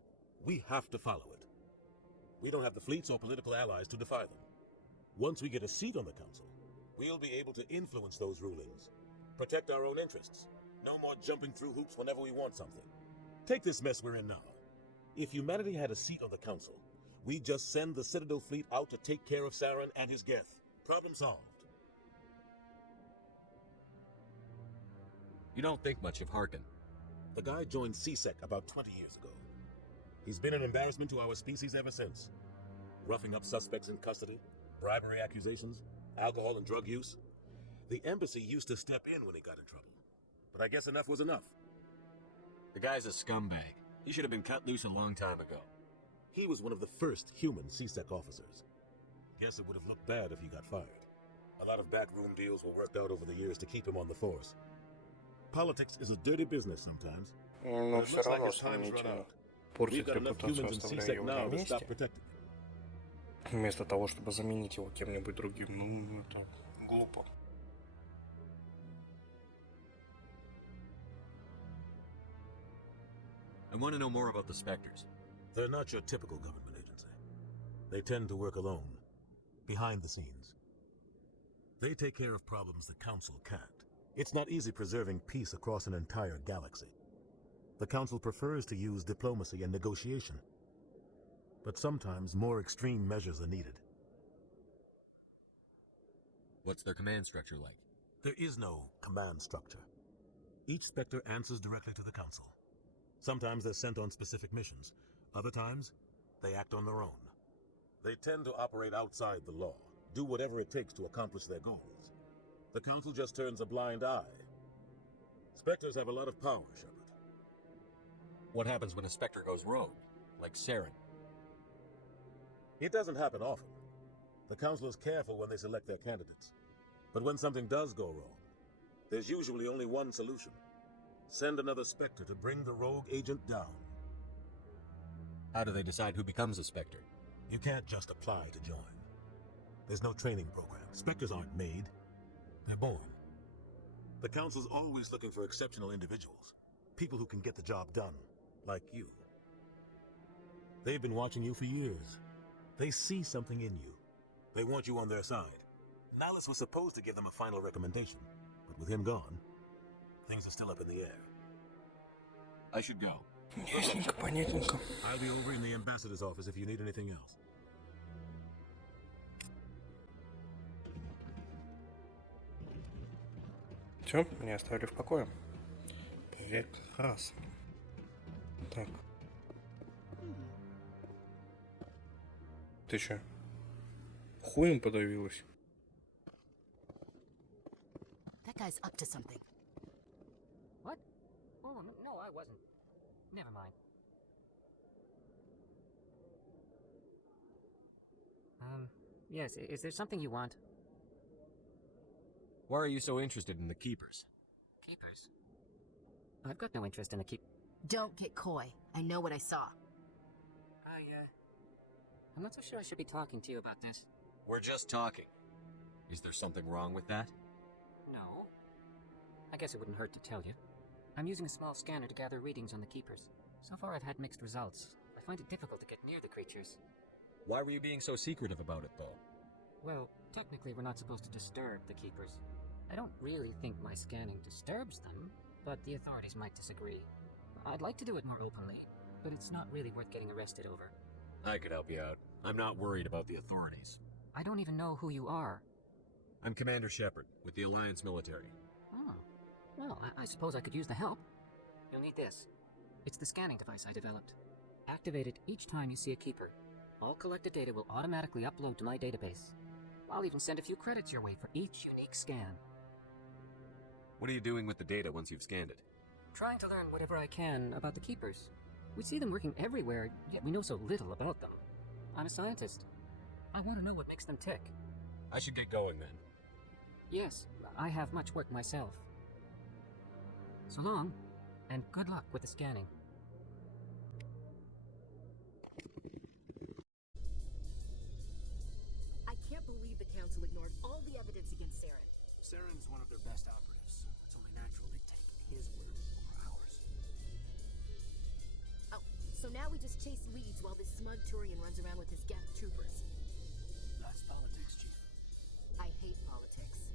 we have to follow it. We don't have the fleets or political allies to defy them. Once we get a seat on the Council, we'll be able to influence those rulings, protect our own interests. No more jumping through hoops whenever we want something. Take this mess we're in now. If humanity had a seat on the Council, we'd just send the Citadel fleet out to take care of Saren and his Geth. Problem solved. You don't think much of Harkin. The guy joined CSEC about 20 years ago. He's been an embarrassment to our species ever since. Roughing up suspects in custody, bribery accusations, alcohol and drug use. The embassy used to step in when he got in trouble. But I guess enough was enough. The guy's a scumbag. He should have been cut loose a long time ago. He was one of the first human CSEC officers. Guess it would have looked bad if he got fired. A lot of backroom deals were worked out over the years to keep him on the force. Politics is a dirty business sometimes. Но But it все looks like равно his time's run сомнительно. out. Портить We've got enough репутацию, humans in оставляя CSEC его now на to stop месте, protecting him. вместо того, чтобы заменить его кем-нибудь другим. Ну, это глупо. I want to know more about the Spectres. They're not your typical government agency. They tend to work alone, behind the scenes. They take care of problems the Council can't. It's not easy preserving peace across an entire galaxy. The Council prefers to use diplomacy and negotiation. But sometimes more extreme measures are needed. What's their command structure like? There is no command structure. Each Spectre answers directly to the Council. Sometimes they're sent on specific missions. Other times, they act on their own. They tend to operate outside the law, do whatever it takes to accomplish their goals. The Council just turns a blind eye. Spectres have a lot of power, Shepard. What happens when a Spectre goes rogue, like Saren? It doesn't happen often. The Council is careful when they select their candidates. But when something does go wrong, there's usually only one solution. Send another Spectre to bring the rogue agent down. How do they decide who becomes a Spectre? You can't just apply to join. There's no training program. Spectres aren't made. They're born. The Council's always looking for exceptional individuals. People who can get the job done, like you. They've been watching you for years. They see something in you. They want you on their side. Nihilus was supposed to give them a final recommendation, but with him gone, things are still up in the air. I should go. Ясненько, понятненько. I'll be over in the ambassador's office if you need anything else. Все, меня оставили в покое. Прекрасно. Так. Ты чё? Хуем подавилась? That guy's up to something. What? Oh, no, I wasn't. Never mind. Yes, is there something you want? Why are you so interested in the Keepers? Keepers? I've got no interest in the keep... Don't get coy. I know what I saw. I'm not so sure I should be talking to you about this. We're just talking. Is there something wrong with that? No. I guess it wouldn't hurt to tell you. I'm using a small scanner to gather readings on the Keepers. So far I've had mixed results. I find it difficult to get near the creatures. Why were you being so secretive about it, though? Well, technically we're not supposed to disturb the Keepers. I don't really think my scanning disturbs them, but the authorities might disagree. I'd like to do it more openly, but it's not really worth getting arrested over. I could help you out. I'm not worried about the authorities. I don't even know who you are. I'm Commander Shepard, with the Alliance military. Oh. Well, I suppose I could use the help. You'll need this. It's the scanning device I developed. Activate it each time you see a Keeper. All collected data will automatically upload to my database. I'll even send a few credits your way for each unique scan. What are you doing with the data once you've scanned it? Trying to learn whatever I can about the Keepers. We see them working everywhere, yet we know so little about them. I'm a scientist. I want to know what makes them tick. I should get going then. Yes, I have much work myself. So long, and good luck with the scanning. I can't believe the Council ignored all the evidence against Saren. Saren's one of their best operatives. It's only natural they take his word over ours. Oh, so now we just chase leads while this smug Turian runs around with his Geth troopers. That's politics, Chief. I hate politics.